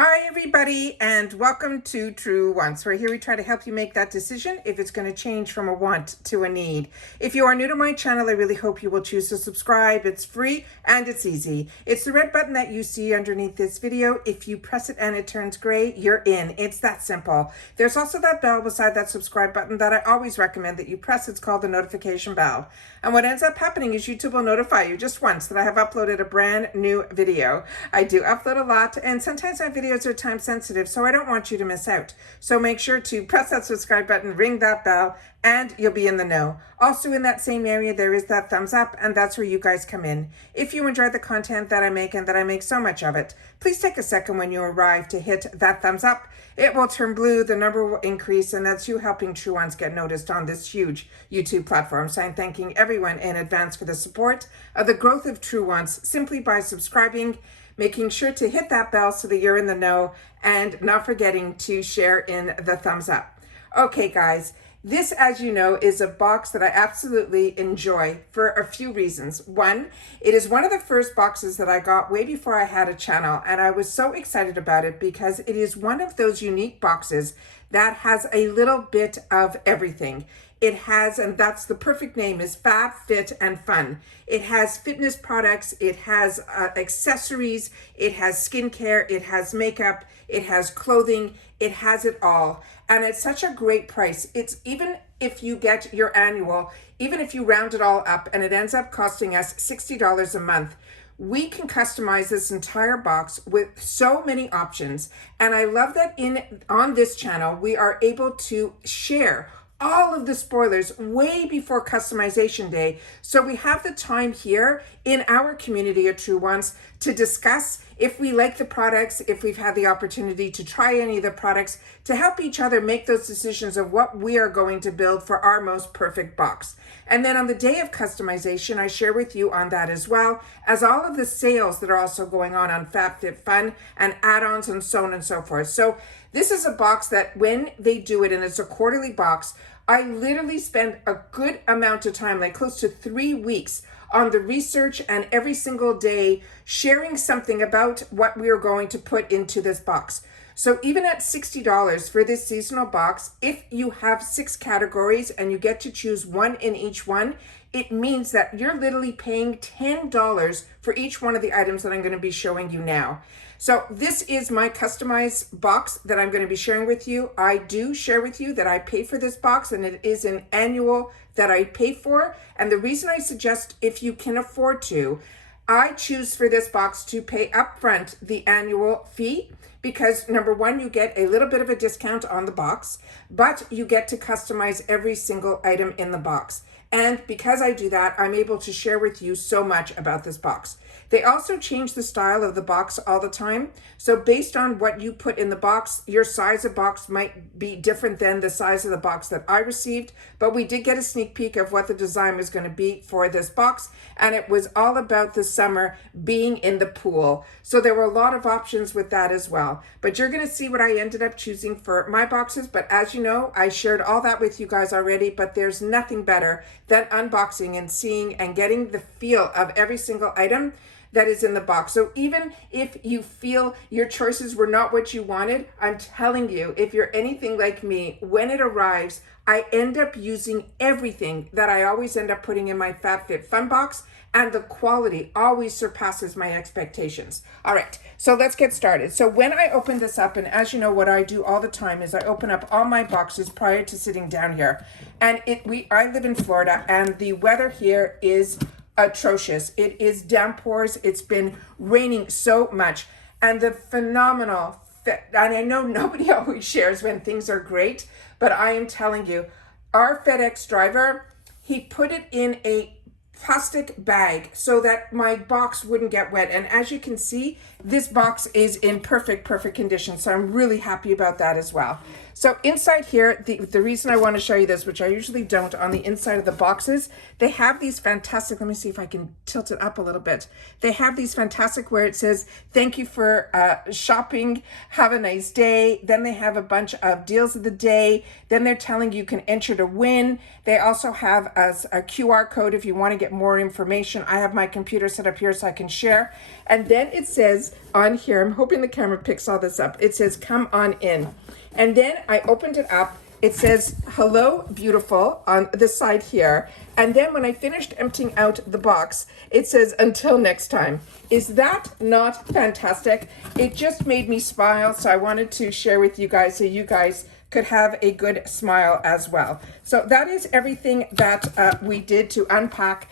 Hi everybody, and welcome to True Wants, where here we try to help you make that decision if it's going to change from a want to a need. If you are new to my channel, I really hope you will choose to subscribe. It's free and it's easy. It's the red button that you see underneath this video. If you press it and it turns gray, you're in. It's that simple. There's also that bell beside that subscribe button that I always recommend that you press. It's called the notification bell. And what ends up happening is YouTube will notify you just once that I have uploaded a brand new video. I do upload a lot, and sometimes my videos are time sensitive, so I don't want you to miss out. So make sure to press that subscribe button, ring that bell, and you'll be in the know. Also in that same area, there is that thumbs up, and that's where you guys come in. If you enjoy the content that I make, and that I make so much of it, please take a second when you arrive to hit that thumbs up. It will turn blue, the number will increase, and that's you helping True Ones get noticed on this huge YouTube platform. So I'm thanking everyone in advance for the support of the growth of True Ones simply by subscribing, making sure to hit that bell so that you're in the know, and not forgetting to share in the thumbs up. Okay, guys, this, as you know, is a box that I absolutely enjoy for a few reasons. One, it is one of the first boxes that I got way before I had a channel, and I was so excited about it because it is one of those unique boxes that has a little bit of everything. It has, and that's the perfect name, is Fab, Fit, and Fun. It has fitness products, it has accessories, it has skincare, it has makeup, it has clothing, it has it all. And it's such a great price. It's even if you get your annual, even if you round it all up and it ends up costing us $60 a month, we can customize this entire box with so many options. And I love that on this channel, we are able to share all of the spoilers way before customization day. So we have the time here in our community at True Ones to discuss if we like the products, if we've had the opportunity to try any of the products, to help each other make those decisions of what we are going to build for our most perfect box. And then on the day of customization, I share with you on that as well as all of the sales that are also going on FabFitFun and add-ons and so on and so forth. So this is a box that when they do it, and it's a quarterly box, I literally spend a good amount of time, like close to 3 weeks, on the research and every single day sharing something about what we are going to put into this box. So even at $60 for this seasonal box, if you have 6 categories and you get to choose one in each one, it means that you're literally paying $10 for each one of the items that I'm going to be showing you now. So this is my customized box that I'm going to be sharing with you. I do share with you that I pay for this box, and it is an annual that I pay for. And the reason I suggest, if you can afford to, I choose for this box to pay upfront the annual fee, because number one, you get a little bit of a discount on the box, but you get to customize every single item in the box. And because I do that, I'm able to share with you so much about this box. They also change the style of the box all the time. So based on what you put in the box, your size of box might be different than the size of the box that I received. But we did get a sneak peek of what the design was going to be for this box. And it was all about the summer being in the pool. So there were a lot of options with that as well. But you're going to see what I ended up choosing for my boxes. But as you know, I shared all that with you guys already. But there's nothing better than unboxing and seeing and getting the feel of every single item that is in the box. So even if you feel your choices were not what you wanted, I'm telling you, if you're anything like me, when it arrives, I end up using everything that I always end up putting in my FabFitFun box, and the quality always surpasses my expectations. All right, so let's get started. So when I open this up, and as you know, what I do all the time is I open up all my boxes prior to sitting down here. And I live in Florida, and the weather here is atrocious. It is downpours. It's been raining so much. And the phenomenal, and I know nobody always shares when things are great, but I am telling you, our FedEx driver, he put it in a plastic bag so that my box wouldn't get wet. And as you can see, this box is in perfect condition. So I'm really happy about that as well. So inside here, the reason I want to show you this, which I usually don't, on the inside of the boxes, they have these fantastic, let me see if I can tilt it up a little bit. They have these fantastic where it says, thank you for shopping, have a nice day. Then they have a bunch of deals of the day. Then they're telling you can enter to win. They also have a QR code if you want to get get more information. I have my computer set up here so I can share. And then it says on here, I'm hoping the camera picks all this up. It says, come on in. And then I opened it up. It says, hello, beautiful, on this side here. And then when I finished emptying out the box, it says, until next time. Is that not fantastic? It just made me smile. So I wanted to share with you guys so you guys could have a good smile as well. So that is everything that we did to unpack.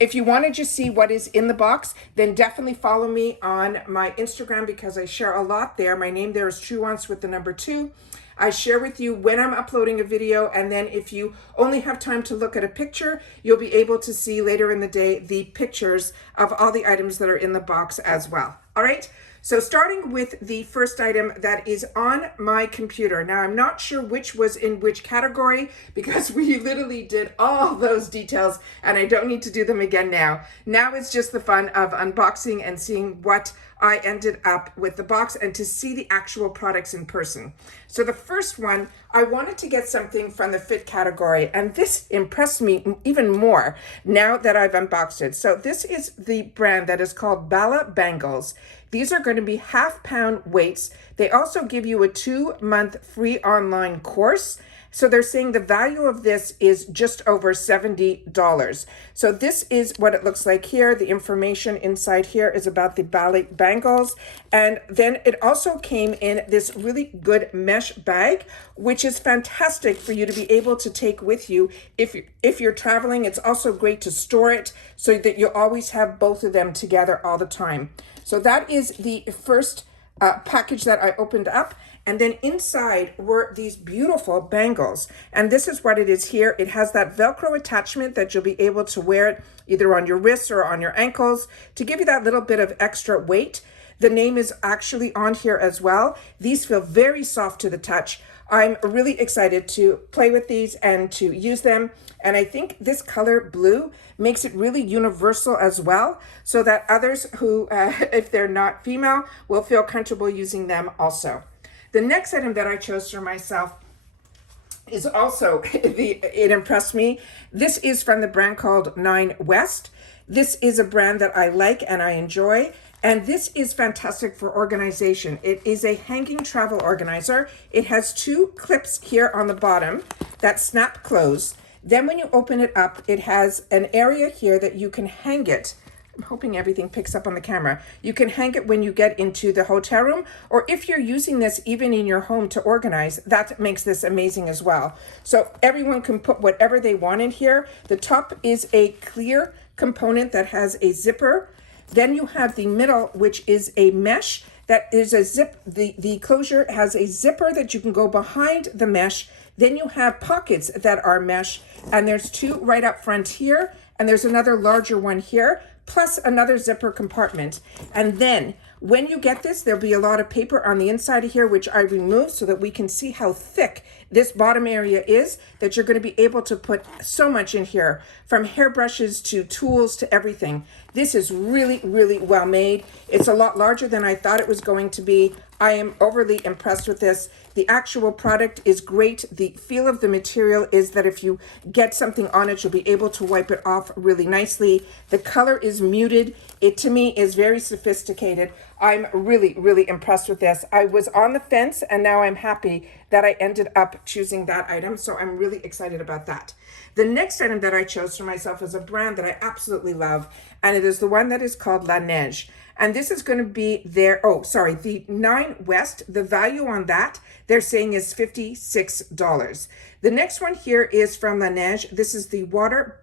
If you want to just see what is in the box, then definitely follow me on my Instagram because I share a lot there. My name there is True Wants with the number 2. I share with you when I'm uploading a video, and then if you only have time to look at a picture, you'll be able to see later in the day the pictures of all the items that are in the box as well. All right, so starting with the first item that is on my computer. Now, I'm not sure which was in which category because we literally did all those details and I don't need to do them again now. Now it's just the fun of unboxing and seeing what I ended up with the box and to see the actual products in person. So the first one, I wanted to get something from the fit category, and this impressed me even more now that I've unboxed it. So this is the brand that is called Bala Bangles. These are going to be half-pound weights. They also give you a 2-month free online course. So they're saying the value of this is just over $70. So this is what it looks like here. The information inside here is about the ballet bangles. And then it also came in this really good mesh bag, which is fantastic for you to be able to take with you if you're traveling. It's also great to store it so that you'll always have both of them together all the time. So that is the first package that I opened up. And then inside were these beautiful bangles. And this is what it is here. It has that Velcro attachment that you'll be able to wear it either on your wrists or on your ankles to give you that little bit of extra weight. The name is actually on here as well. These feel very soft to the touch. I'm really excited to play with these and to use them. And I think this color blue makes it really universal as well, so that others who, if they're not female, will feel comfortable using them also. The next item that I chose for myself is also, it impressed me. This is from the brand called 9 West. This is a brand that I like and I enjoy. And this is fantastic for organization. It is a hanging travel organizer. It has 2 clips here on the bottom that snap closed. Then when you open it up, it has an area here that you can hang it. I'm hoping everything picks up on the camera. You can hang it when you get into the hotel room, or if you're using this even in your home to organize, that makes this amazing as well. So everyone can put whatever they want in here. The top is a clear component that has a zipper. Then you have the middle, which is a mesh that is a zip. The closure has a zipper that you can go behind the mesh. Then you have pockets that are mesh, and there's 2 right up front here, and there's another larger one here, plus another zipper compartment. And then when you get this, there'll be a lot of paper on the inside of here, which I removed so that we can see how thick this bottom area is, that you're going to be able to put so much in here, from hairbrushes to tools to everything. This is really, really well made. It's a lot larger than I thought it was going to be. I am overly impressed with this. The actual product is great. The feel of the material is that if you get something on it, you'll be able to wipe it off really nicely. The color is muted. It, to me, is very sophisticated. I'm really, really impressed with this. I was on the fence, and now I'm happy that I ended up choosing that item. So I'm really excited about that. The next item that I chose for myself is a brand that I absolutely love, and it is the one that is called La Neige. And this is going to be their, the 9 West. The value on that, they're saying, is $56. The next one here is from La Neige. This is the Water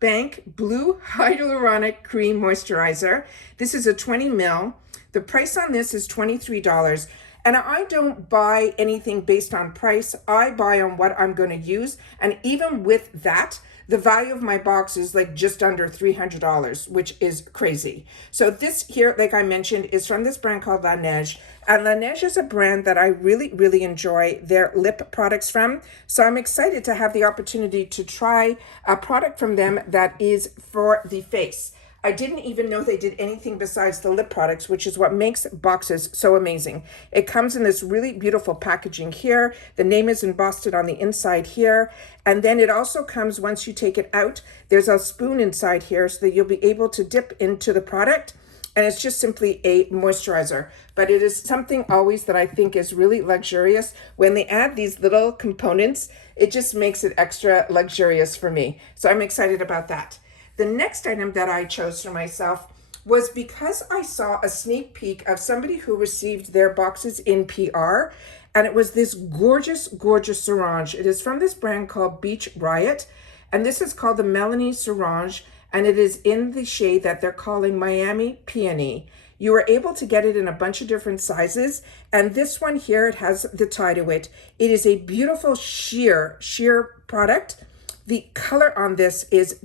Bank Blue Hyaluronic Cream Moisturizer. This is a 20 ml. The price on this is $23. And I don't buy anything based on price. I buy on what I'm going to use. And even with that, the value of my box is like just under $300, which is crazy. So this here, like I mentioned, is from this brand called La Neige. And La Neige is a brand that I really, really enjoy their lip products from. So I'm excited to have the opportunity to try a product from them that is for the face. I didn't even know they did anything besides the lip products, which is what makes boxes so amazing. It comes in this really beautiful packaging here. The name is embossed on the inside here. And then it also comes, once you take it out, there's a spoon inside here so that you'll be able to dip into the product. And it's just simply a moisturizer. But it is something always that I think is really luxurious. When they add these little components, it just makes it extra luxurious for me. So I'm excited about that. The next item that I chose for myself was because I saw a sneak peek of somebody who received their boxes in PR. And it was this gorgeous, gorgeous syringe. It is from this brand called Beach Riot. And this is called the Melanie Syringe. And it is in the shade that they're calling Miami Peony. You are able to get it in a bunch of different sizes. And this one here, it has the tie to it. It is a beautiful sheer product. The color on this is,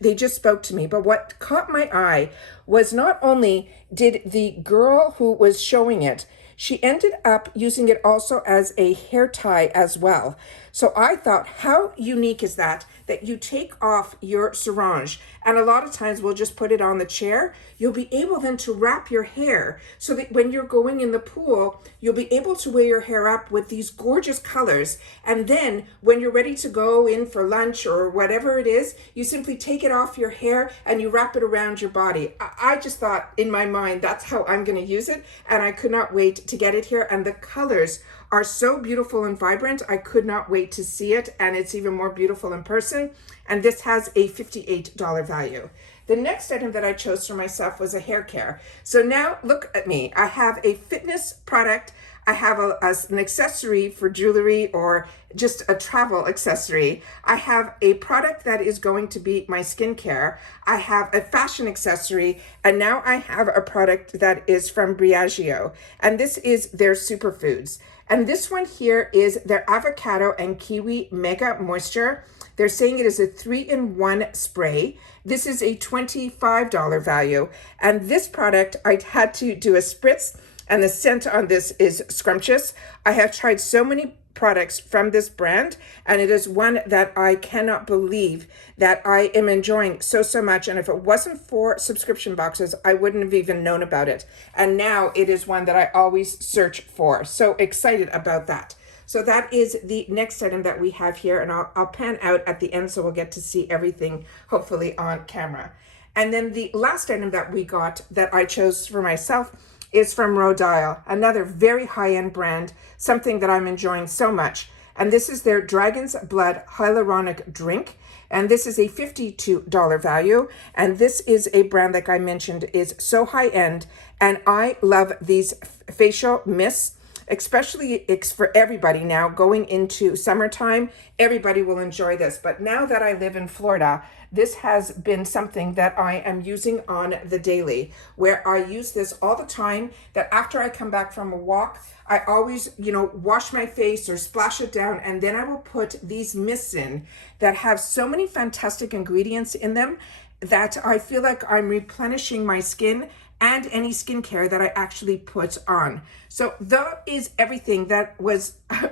they just spoke to me. But what caught my eye was not only did the girl who was showing it, she ended up using it also as a hair tie as well. So I thought, how unique is that you take off your syringe, and a lot of times we'll just put it on the chair. You'll be able then to wrap your hair so that when you're going in the pool, you'll be able to wear your hair up with these gorgeous colors. And then when you're ready to go in for lunch or whatever it is, you simply take it off your hair and you wrap it around your body. I just thought in my mind, that's how I'm going to use it. And I could not wait to get it here. And the colors are so beautiful and vibrant. I could not wait to see it, and it's even more beautiful in person. And this has a $58 value. The next item that I chose for myself was a hair care. So now look at me. I have a fitness product. I have an accessory for jewelry or just a travel accessory. I have a product that is going to be my skincare. I have a fashion accessory, and now I have a product that is from Briageo, and this is their superfoods. And this one here is their avocado and kiwi mega moisture. They're saying it is a 3-in-1 spray. This is a $25 value. And this product, I had to do a spritz, and the scent on this is scrumptious. I have tried so many products from this brand, and it is one that I cannot believe that I am enjoying so much. And if it wasn't for subscription boxes, I wouldn't have even known about it. And now it is one that I always search for. So excited about that. So that is the next item that we have here, and I'll pan out at the end so we'll get to see everything hopefully on camera. And then the last item that we got that I chose for myself is from Rodile, another very high-end brand, something that I'm enjoying so much. And this is their Dragon's Blood Hyaluronic Drink. And this is a $52 value. And this is a brand, like I mentioned, is so high-end. And I love these facial mists. Especially it's for everybody now going into summertime. Everybody will enjoy this. But now that I live in Florida, this has been something that I am using on the daily, where I use this all the time, that after I come back from a walk, I always, wash my face or splash it down, and then I will put these mists in that have so many fantastic ingredients in them that I feel like I'm replenishing my skin and any skincare that I actually put on. So that is everything that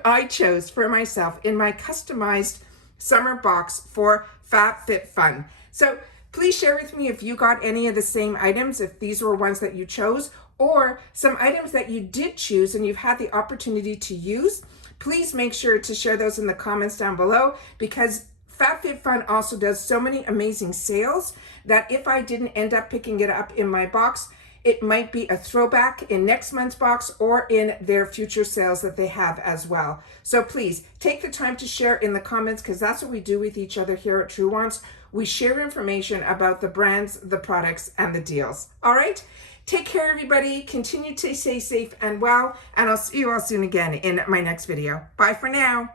I chose for myself in my customized summer box for FabFitFun. So please share with me if you got any of the same items, if these were ones that you chose, or some items that you did choose and you've had the opportunity to use. Please make sure to share those in the comments down below, because FabFitFun also does so many amazing sales that if I didn't end up picking it up in my box, it might be a throwback in next month's box or in their future sales that they have as well. So please take the time to share in the comments, because that's what we do with each other here at True Wants. We share information about the brands, the products, and the deals. All right? Take care, everybody. Continue to stay safe and well, and I'll see you all soon again in my next video. Bye for now.